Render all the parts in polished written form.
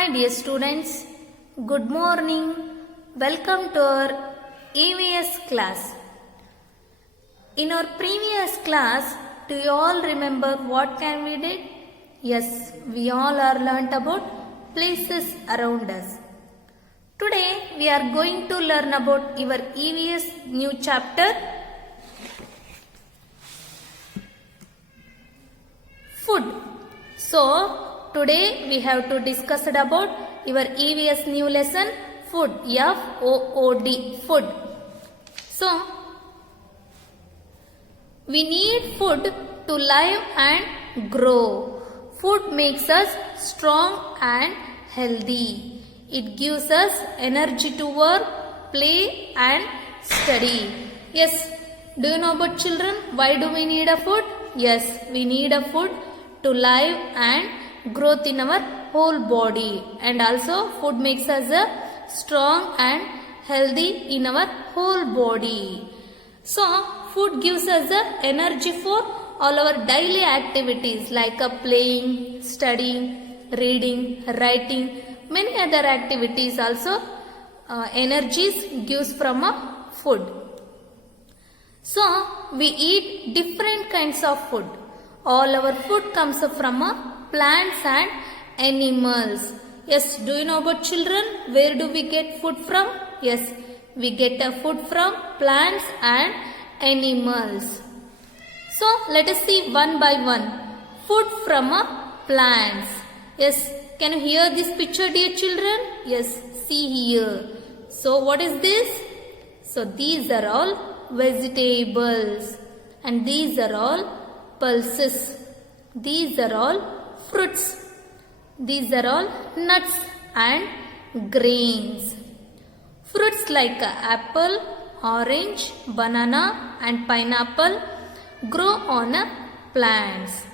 Hi dear students, good morning. Welcome to our EVS class. In our previous class, do you all remember what can we did? Yes, we all are learnt about places around us. Today we are going to learn about your EVS new chapter, food. So today we have to discuss about your EVS new lesson, food, F-O-O-D, food. So we need food to live and grow. Food makes us strong and healthy. It gives us energy to work, play and study. Yes, do you know about children? Why do we need a food? Yes, we need a food to live and growth in our whole body, and also food makes us strong and healthy in our whole body. So food gives us energy for all our daily activities like playing, studying, reading, writing, many other activities also energies gives from food. So we eat different kinds of food. All our food comes from plants and animals. Yes, do you know about children? Where do we get food from? Yes, we get food from plants and animals. So let us see one by one. Food from plants. Yes, can you hear this picture, dear children? Yes, see here. So what is this? So these are all vegetables and these are all pulses. These are all fruits. These are all nuts and grains. Fruits like apple, orange, banana and pineapple grow on plants.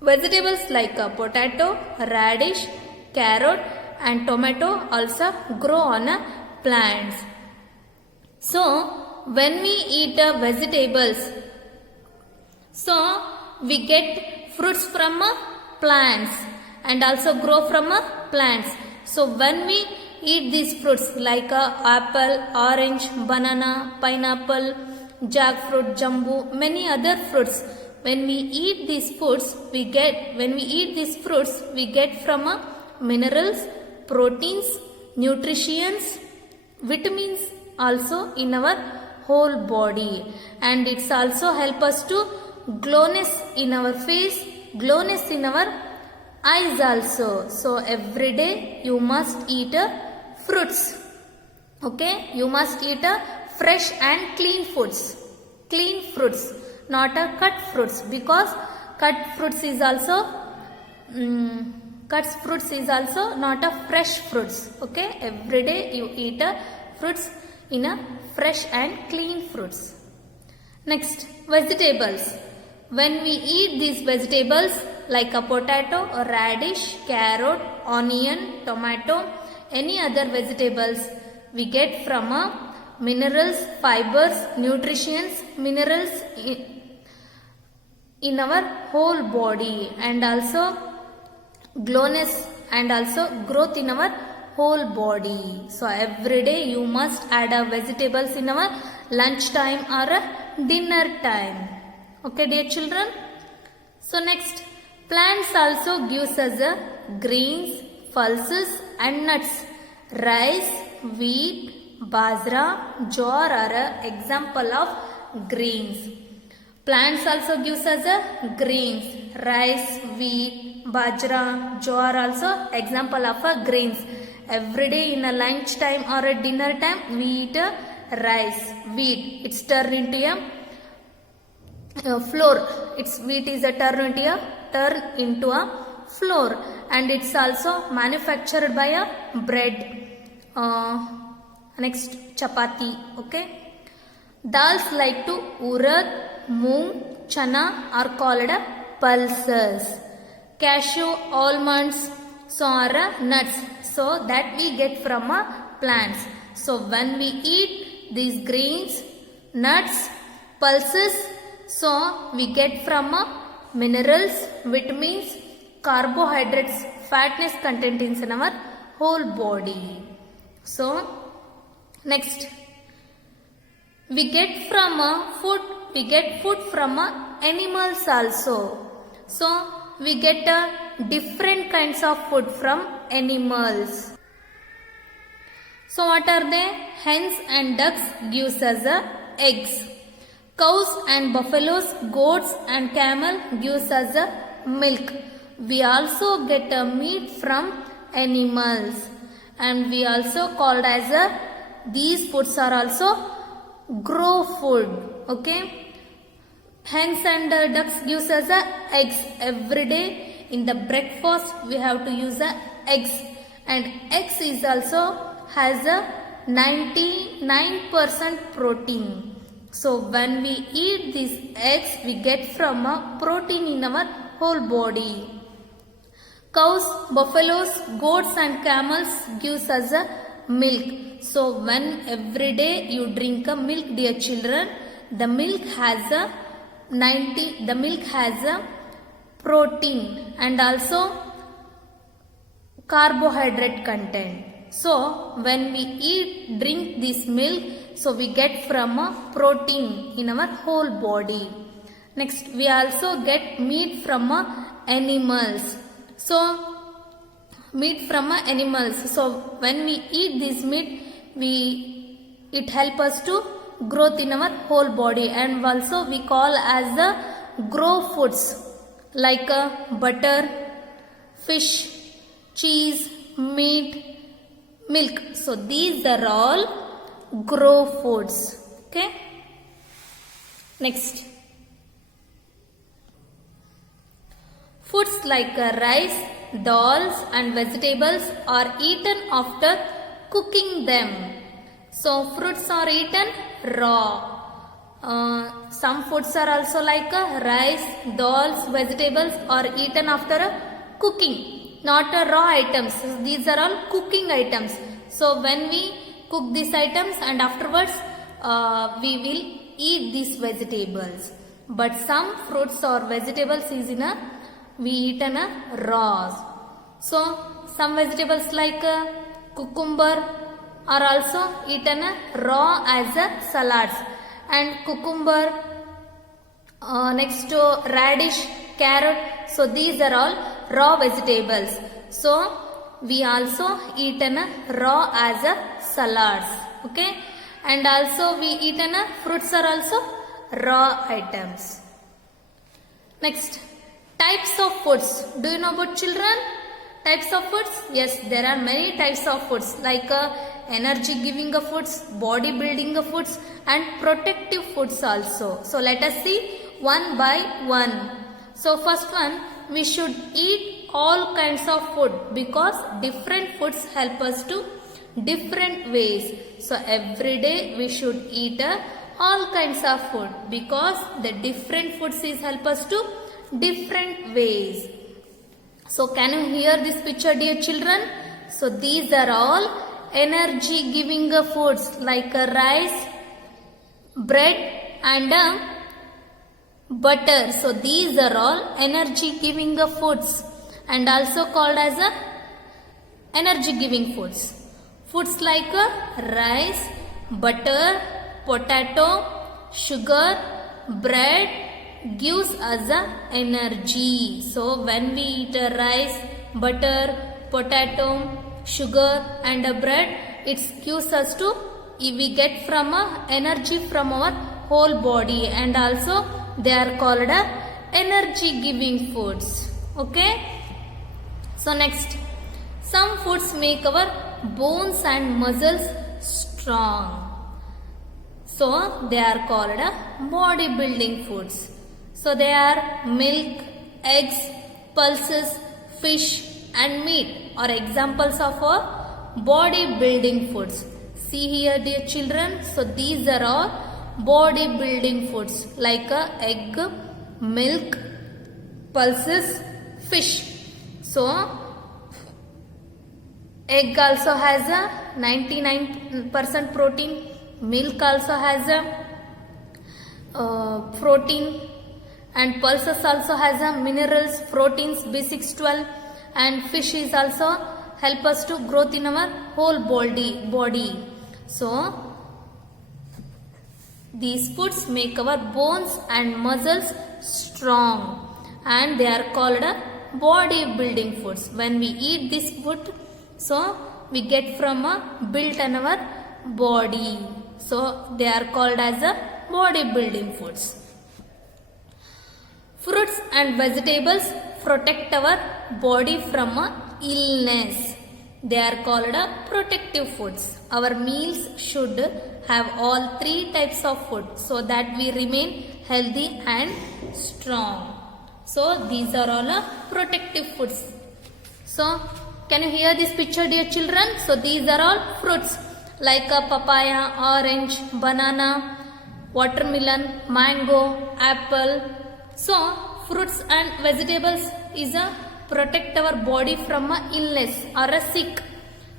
Vegetables like potato, radish, carrot and tomato also grow on plants. So when we eat vegetables, so we get fruits from plants and also grow from plants. So when we eat these fruits like apple, orange, banana, pineapple, jackfruit, jambu, many other fruits, when we eat these fruits, we get from minerals, proteins, nutrients, vitamins also in our whole body, and it's also help us to glowiness in our face, glowiness in our eyes also. So every day you must eat fruits. Okay, you must eat fresh and clean foods. Clean fruits, not cut fruits, because cut fruits is also not a fresh fruits. Okay, every day you eat fruits in a fresh and clean fruits. Next, vegetables. When we eat these vegetables like a potato, a radish, carrot, onion, tomato, any other vegetables, we get from minerals, fibers, nutrients, minerals in our whole body, and also glowiness and also growth in our whole body. So every day you must add vegetables in our lunch time or dinner time. Okay, dear children. So next, plants also gives us grains, pulses and nuts. Rice, wheat, bajra, jowar are example of grains. Plants also gives us grains. Rice, wheat, bajra, jowar also example of grains. Every day in a lunch time or a dinner time we eat rice, wheat. It's turned into a flour. Wheat is turned into a flour, and it's also manufactured by a bread. Next, chapati. Okay. Dals like to urad, moong, chana are called pulses. Cashew, almonds, so are nuts. So that we get from plants. So when we eat these grains, nuts, pulses, so we get from minerals, vitamins carbohydrates, fatness content in our whole body. So next, we get food from animals also. So we get different kinds of food from animals. So what are they? Hens and ducks gives us eggs. Cows and buffaloes, goats and camel gives us milk. We also get meat from animals, and we also called as these foods are also grow food. Okay, hens and ducks gives us eggs. Every day in the breakfast we have to use eggs, and eggs is also has a 99% protein. So when we eat these eggs, we get from a protein in our whole body. Cows, buffaloes, goats and camels gives us a milk. So when every day you drink a milk, dear children, the milk has a protein and also carbohydrate content. So when we drink this milk, so we get from a protein in our whole body. Next, we also get meat from animals. So meat from animals. So when we eat this meat, it helps us to growth in our whole body, and also we call as the grow foods like butter, fish, cheese, meat, milk. So these are all grow foods. Okay. Next, foods like rice, dals and vegetables are eaten after cooking them. So fruits are eaten raw. Some foods are also like rice, dals, vegetables are eaten after cooking, not raw items. These are all cooking items. So when we cook these items and afterwards we will eat these vegetables. But some fruits or vegetables is we eat raw. So some vegetables like cucumber are also eaten raw as salads, and cucumber, next to radish, carrot. So these are all raw vegetables. So we also eat raw as salads. Okay, and also we eat fruits are also raw items. Next, types of foods. Do you know about children? Types of foods? Yes, there are many types of foods like energy giving foods, body building foods and protective foods also. So let us see one by one. So first one, we should eat all kinds of food because different foods help us to different ways. So every day we should eat all kinds of food because the different foods is help us to different ways. So can you hear this picture, dear children? So these are all energy giving foods like rice, bread and butter. So these are all energy giving foods and also called as energy giving foods. Foods like rice, butter, potato, sugar, bread gives us energy. So when we eat rice, butter, potato, sugar and bread, it gives us to we get from energy from our whole body, and also they are called energy giving foods. Okay. So next, some foods make our bones and muscles strong. So they are called body building foods. So they are milk, eggs, pulses, fish and meat are examples of our body building foods. See here, dear children. So these are all body building foods like egg, milk, pulses, fish. So egg also has a 99% protein. Milk also has a protein, and pulses also has a minerals, proteins, B612, and fish is also help us to growth in our whole body. So these foods make our bones and muscles strong, and they are called body building foods. When we eat this food, so we get from a built in our body. So they are called as a body building foods. Fruits and vegetables protect our body from a illness. They are called protective foods. Our meals should have all three types of food so that we remain healthy and strong. So these are all protective foods. So can you hear this picture, dear children? So these are all fruits like a papaya, orange, banana, watermelon, mango, apple. So fruits and vegetables is a protect our body from a illness or a sick.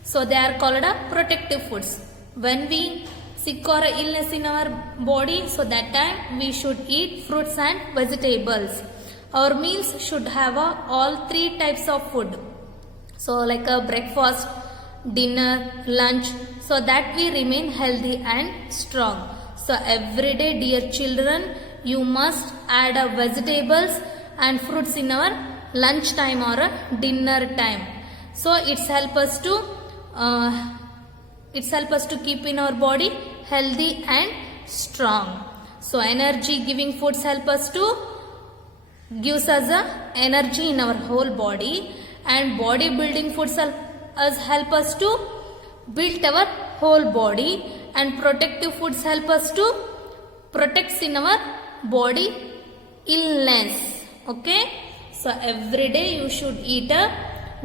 So they are called a protective foods. When we sick or a illness in our body, so that time we should eat fruits and vegetables. Our meals should have all three types of food. So like a breakfast, dinner, lunch, so that we remain healthy and strong. So every day, dear children, you must add vegetables and fruits in our lunch time or a dinner time. So it's help us to keep in our body healthy and strong. So energy giving foods help us to gives us energy in our whole body, and body building foods help us to build our whole body, and protective foods help us to protect in our body illness. Okay, so every day you should eat a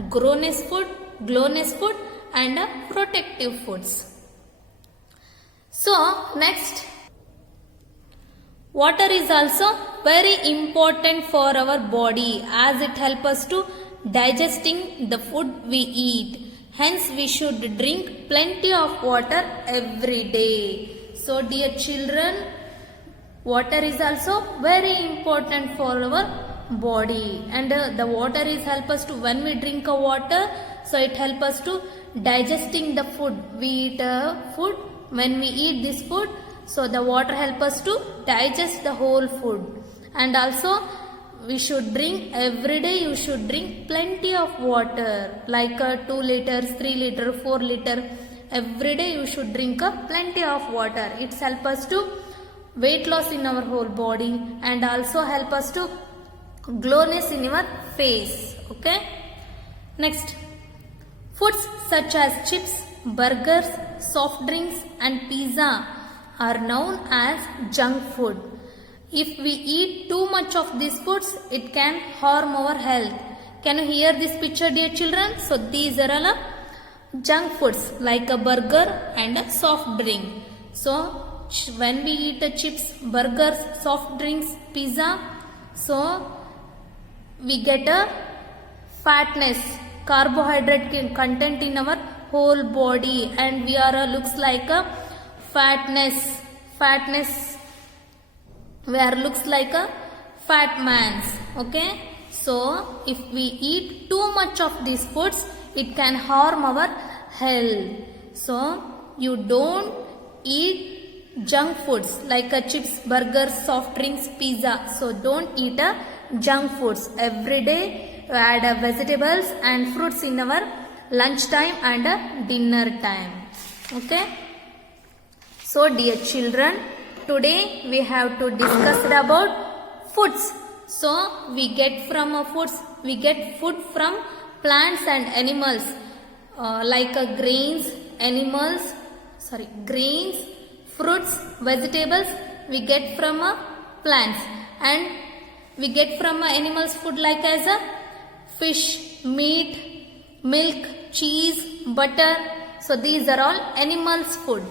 growness food, glowness food, and protective foods. So next, water is also very important for our body as it helps us to digesting the food we eat. Hence we should drink plenty of water every day. So dear children, water is also very important for our body, and the water is help us to, when we drink a water, so it help us to digesting the food. We eat food, when we eat this food, so the water help us to digest the whole food. And also we should drink every day, you should drink plenty of water like 2 liters, 3 liters, 4 liters. Every day you should drink plenty of water. It help us to weight loss in our whole body, and also help us to glowness in your face. Okay, next, foods such as chips, burgers, soft drinks and pizza are known as junk food. If we eat too much of these foods, it can harm our health. Can you hear this picture, dear children? So these are all junk foods like a burger and a soft drink. So when we eat chips, burgers, soft drinks, pizza, so we get a fatness, carbohydrate content in our whole body, and we are looks like a fatness, we are looks like a fat man's. Okay, so if we eat too much of these foods, it can harm our health. So you don't eat junk foods like chips, burgers, soft drinks, pizza. So don't eat junk foods. Every day you add vegetables and fruits in our lunch time and dinner time. Okay, so dear children, today we have to discuss about foods. So we get from food from plants and animals like grains, grains, fruits, vegetables we get from plants, and we get from animals food like as fish, meat, milk, cheese, butter. So these are all animals food.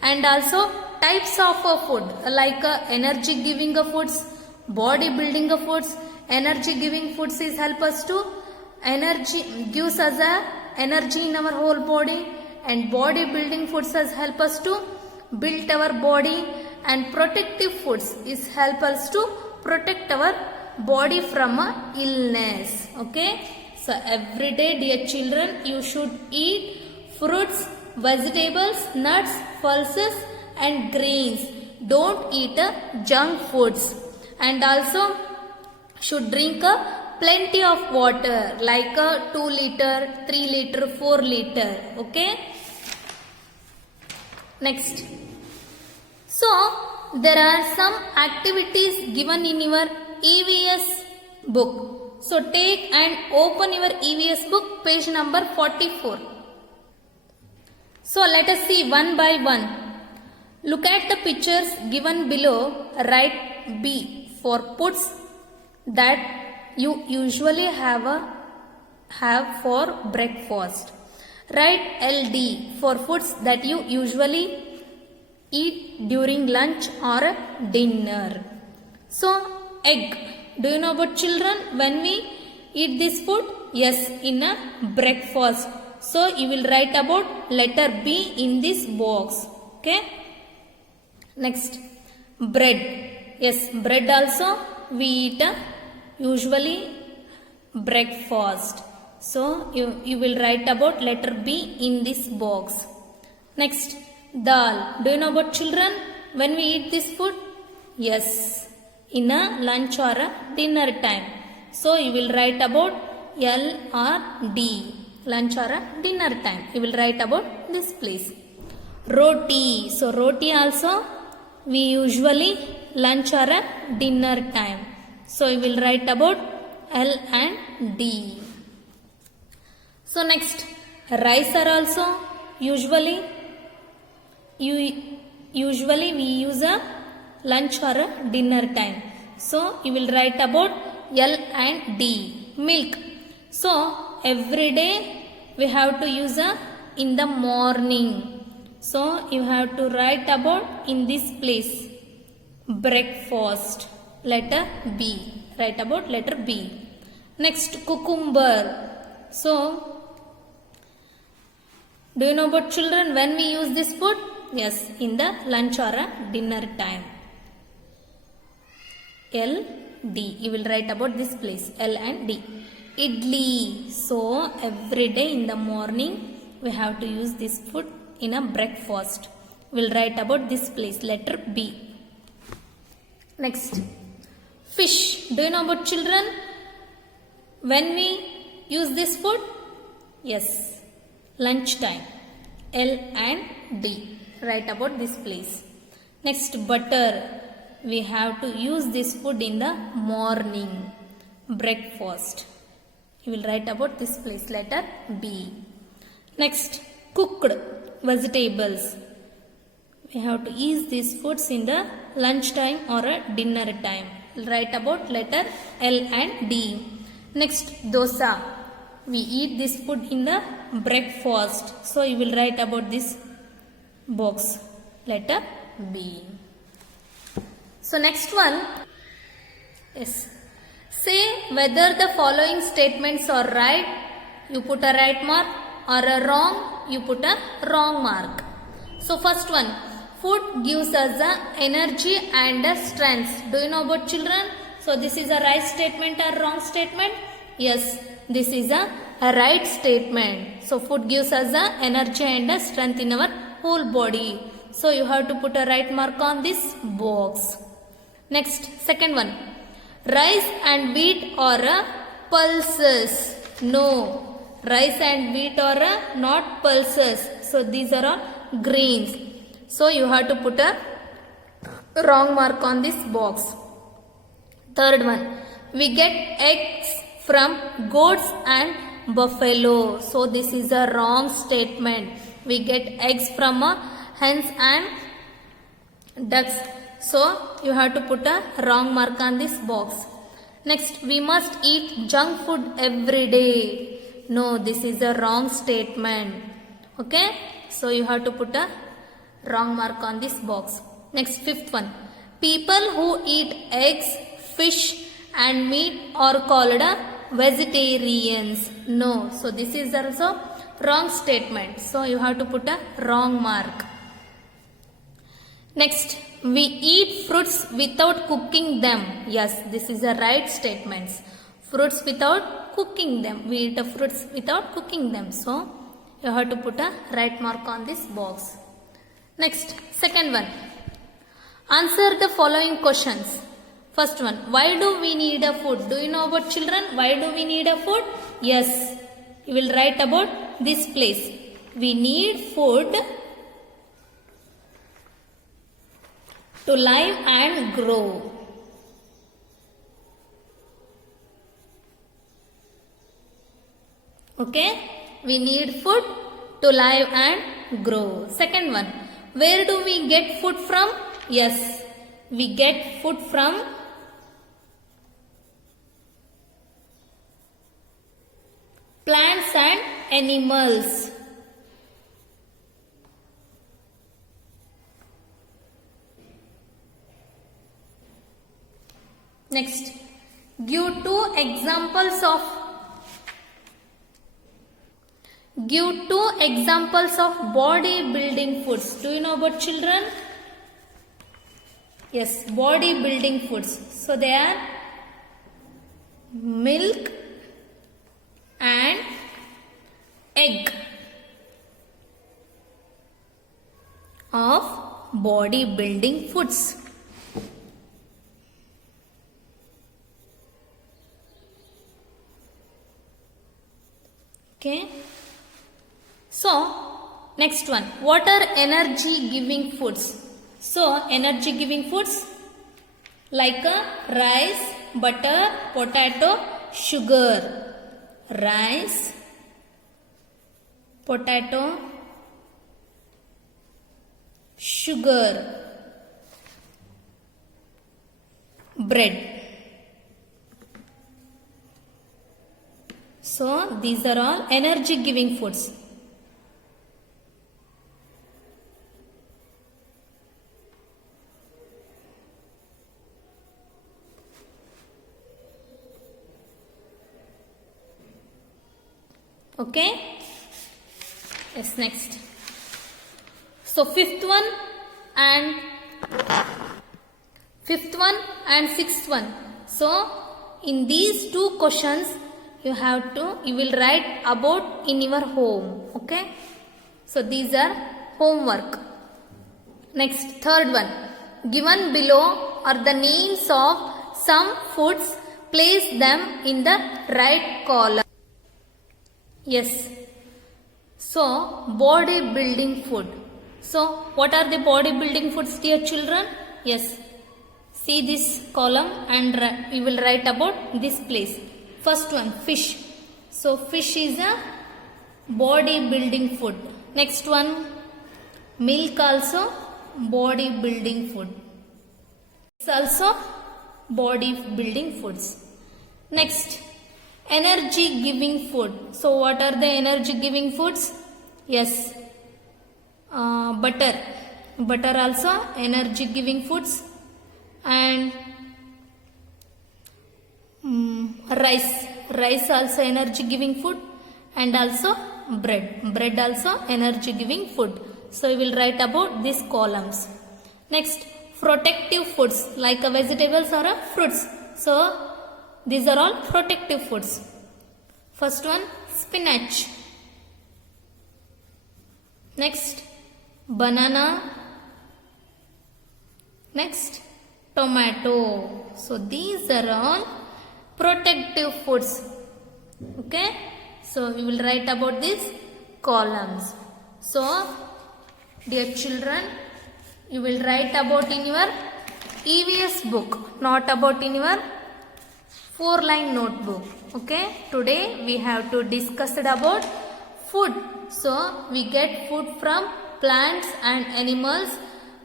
And also types of food like energy giving foods, body building foods. Energy giving foods is help us to gives us energy in our whole body, and body building foods help us to build our body, and protective foods is help us to protect our body from a illness. Okay. So every day, dear children, you should eat fruits, vegetables, nuts, pulses and grains. Don't eat junk foods. And also should drink plenty of water like 2 liter, 3 liter, 4 liter. Okay. Next. So there are some activities given in your EVS book. So take and open your EVS book, page number 44. So let us see one by one. Look at the pictures given below. Write B for foods that you usually have for breakfast. Write LD for foods that you usually eat during lunch or dinner. So egg. Do you know about children when we eat this food? Yes, in a breakfast. So you will write about letter B in this box. Okay. Next, bread. Yes, bread also we eat usually breakfast. So you will write about letter B in this box. Next, dal. Do you know about children when we eat this food? Yes, in a lunch or a dinner time. So you will write about L or D, lunch or a dinner time. You will write about this place. Roti. So roti also we usually lunch or a dinner time. So you will write about L and D. So next, rice are also usually we use a lunch or a dinner time. So you will write about L and D. Milk. So every day we have to use in the morning. So you have to write about in this place breakfast, letter B. Write about letter B. Next, cucumber. So do you know about children when we use this food? Yes, in the lunch or a dinner time. L, D. You will write about this place, L and D. Idli. So every day in the morning we have to use this food in a breakfast. We will write about this place, letter B. Next, fish. Do you know about children when we use this food? Yes, lunch time, L and D. Write about this place. Next, butter. We have to use this food in the morning, breakfast. You will write about this place, letter B. Next, cooked vegetables. We have to eat these foods in the lunch time or a dinner time. Write about letter L and D. Next, dosa. We eat this food in the breakfast. So you will write about this box, letter B. So next one, yes. Say whether the following statements are right, you put a right mark, or a wrong, you put a wrong mark. So first one, food gives us the energy and the strength. Do you know about children? So this is a right statement or wrong statement? Yes, this is a right statement. So food gives us the energy and the strength in our whole body. So you have to put a right mark on this box. Next, second one. Rice and wheat are pulses. No. Rice and wheat are not pulses. So these are all grains. So you have to put a wrong mark on this box. Third one. We get eggs from goats and buffalo. So this is a wrong statement. We get eggs from hens and ducks. So you have to put a wrong mark on this box. Next, we must eat junk food every day. No, this is a wrong statement. Okay? So you have to put a wrong mark on this box. Next, fifth one. People who eat eggs, fish and meat are called vegetarians. No. So this is also wrong statement. So you have to put a wrong mark. Next, we eat fruits without cooking them. Yes, this is the right statements. Fruits without cooking them. We eat the fruits without cooking them. So, you have to put a right mark on this box. Next, second one. Answer the following questions. First one, why do we need a food? Do you know about children? Why do we need a food? Yes, you will write about this place. We need food to live and grow. Okay, we need food to live and grow. Second one, where do we get food from? Yes, we get food from plants and animals. Next, give two examples of body building foods. Do you know about children? Yes, body building foods. So they are milk and egg of body building foods. Okay. So, next one. What are energy giving foods? So, energy giving foods like rice, butter, potato, sugar. Rice, potato, sugar, bread. So, these are all energy giving foods. Okay. Yes, next. So, fifth one and sixth one. So, in these two questions, you will write about in your home. Okay. So, these are homework. Next, third one. Given below are the names of some foods. Place them in the right column. Yes. So, body building food. So, what are the body building foods, dear children? Yes. See this column and we will write about this place. First one, fish. So, fish is a body building food. Next one, milk also body building food. It's also body building foods. Next, energy giving food. So, what are the energy giving foods? Yes, butter. Butter also energy giving foods. And rice. Rice also energy giving food. And also bread also energy giving food. So we will write about these columns. Next, protective foods like vegetables or fruits. So these are all protective foods. First one, spinach. Next, banana. Next, tomato. So these are all protective foods. Okay. So we will write about these columns. So dear children, you will write about in your EVS book, not about in your 4-line notebook. Okay. Today we have to discuss about food. So we get food from plants and animals.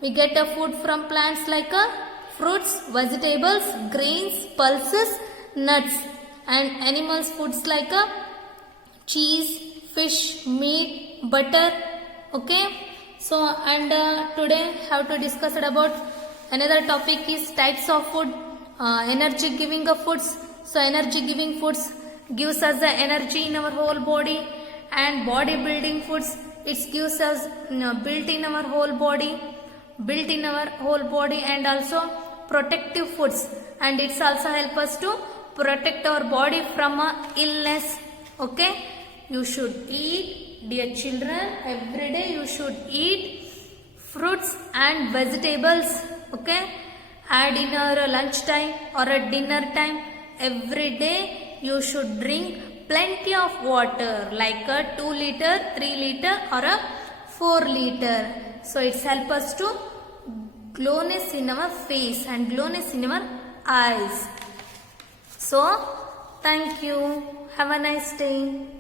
We get a food from plants like fruits, vegetables, grains, pulses, nuts, and animals foods like cheese, fish, meat, butter. Okay. So and today have to discuss about another topic is types of food, energy giving of foods. So energy giving foods gives us the energy in our whole body, and body building foods, it gives us built in our whole body. built in our whole body and also protective foods, and it's also help us to protect our body from a illness. Okay, you should eat, dear children, every day you should eat fruits and vegetables. Okay, at dinner, lunch time or at dinner time, every day you should drink plenty of water, like a 2 liter, 3 liter or a 4 liter. So it's help us to glowness in our face and glowness in our eyes. So thank you. Have a nice day.